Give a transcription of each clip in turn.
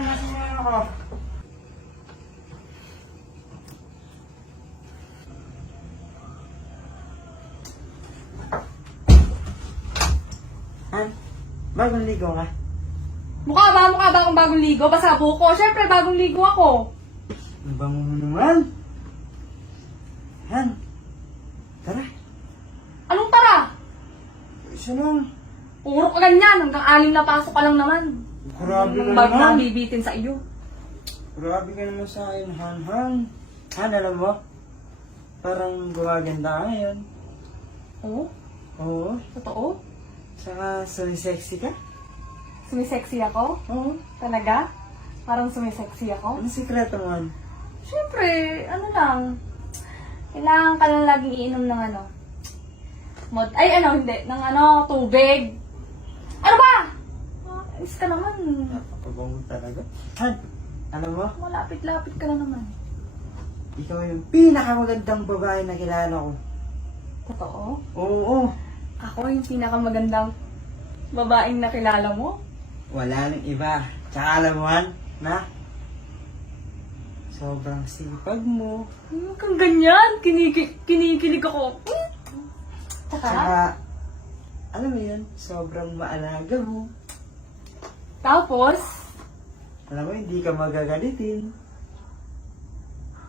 nasan mo ako? Han, bagong ligo ka? Mukha ba akong bagong ligo? Basa buko. Siyempre, bagong ligo ako. Ang bango mo naman. Han, tara. Anong tara? Isa lang. Puro ka ganyan. Hanggang 6 na pasok ka lang naman. Grabe Yung ka bag na naman. bibitin sa iyo. Grabe ka naman sa akin, Han. Han, alam mo? Parang gumaganda ka ngayon. Oo? Oo. Totoo? Saka sexy ka? Sumisexy ako? Oo. Talaga? Parang sumisexy ako? Anong sikreto mo, Han? Siyempre, ano lang. Kailangan ka lang laging iinom ng ano. Hindi. Ng tubig. Ano ba? Ayos ka naman. Napakabango talaga. Han, alam mo? Malapit-lapit ka na naman. Ikaw yung pinakamagandang babae na kilala ko. Totoo? Oo. Ako yung pinakamagandang babaeng nakilala mo? Wala nang iba. Tsaka alam mo, Han, na sobrang sipag mo. Huwag kang ganyan. Kinikilig ako. Tsaka, Tsaka, alam mo yun, sobrang maalaga mo. tapos, Alam mo, hindi ka magagalitin.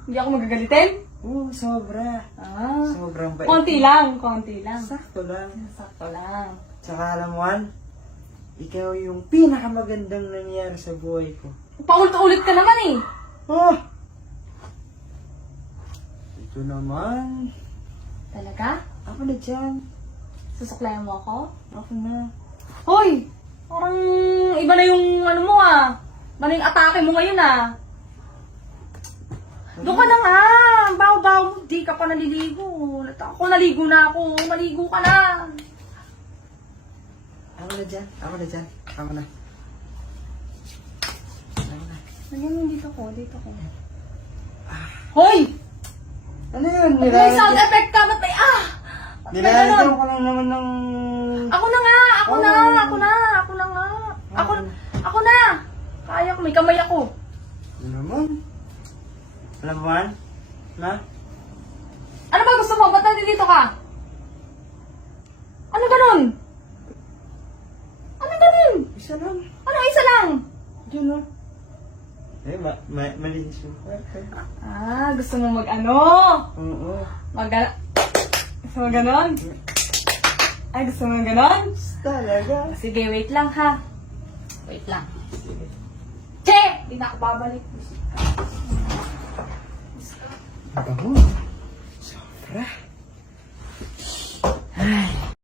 hindi ako magagalitin? Oo, sobra. Ah, Sobrang bait. konti lang. Sakto lang. Sakto lang. Tsaka alam mo, Han, ikaw yung pinakamagandang nangyari sa buhay ko. Paulit-ulit ka naman eh. Oh! Ito naman. Talaga? Ako na dyan. Susuklayan mo ako? Ako na. Hoy! Parang iba na yung ano mo ah. Iba na yung atake mo ngayon ah. Doon ka na nga. Baw-baw mo. Di ka pa naliligo. Ako naligo na ako. Maligo ka na. Ako na dyan. Ako na dyan. Ako na. Ako na. Lagyan mo dito ko. Dito ko. Hoy! Ano yun? May sound effect ka. Ba't may Nilalagyan ko lang naman ng... Ako na nga. Ako Oh. na. Ako na. Ako na nga. Ako na. Kaya ko. May kamay ako. Ano naman? Alam mo, Han? Na? Ano ba gusto mo? Ba't nandito ka? Ano ganun? Ano ganun? Isa lang. Ano isa lang? Diyan lang. Eh, malinis yung kwarto. Ah, gusto mo mag-ano? Oo. Gusto mo ganon? Ay, gusto mo ganon? Talaga. Sige, wait lang ha. Wait lang. Che! Hindi na ako babalik. Bango. Sobra.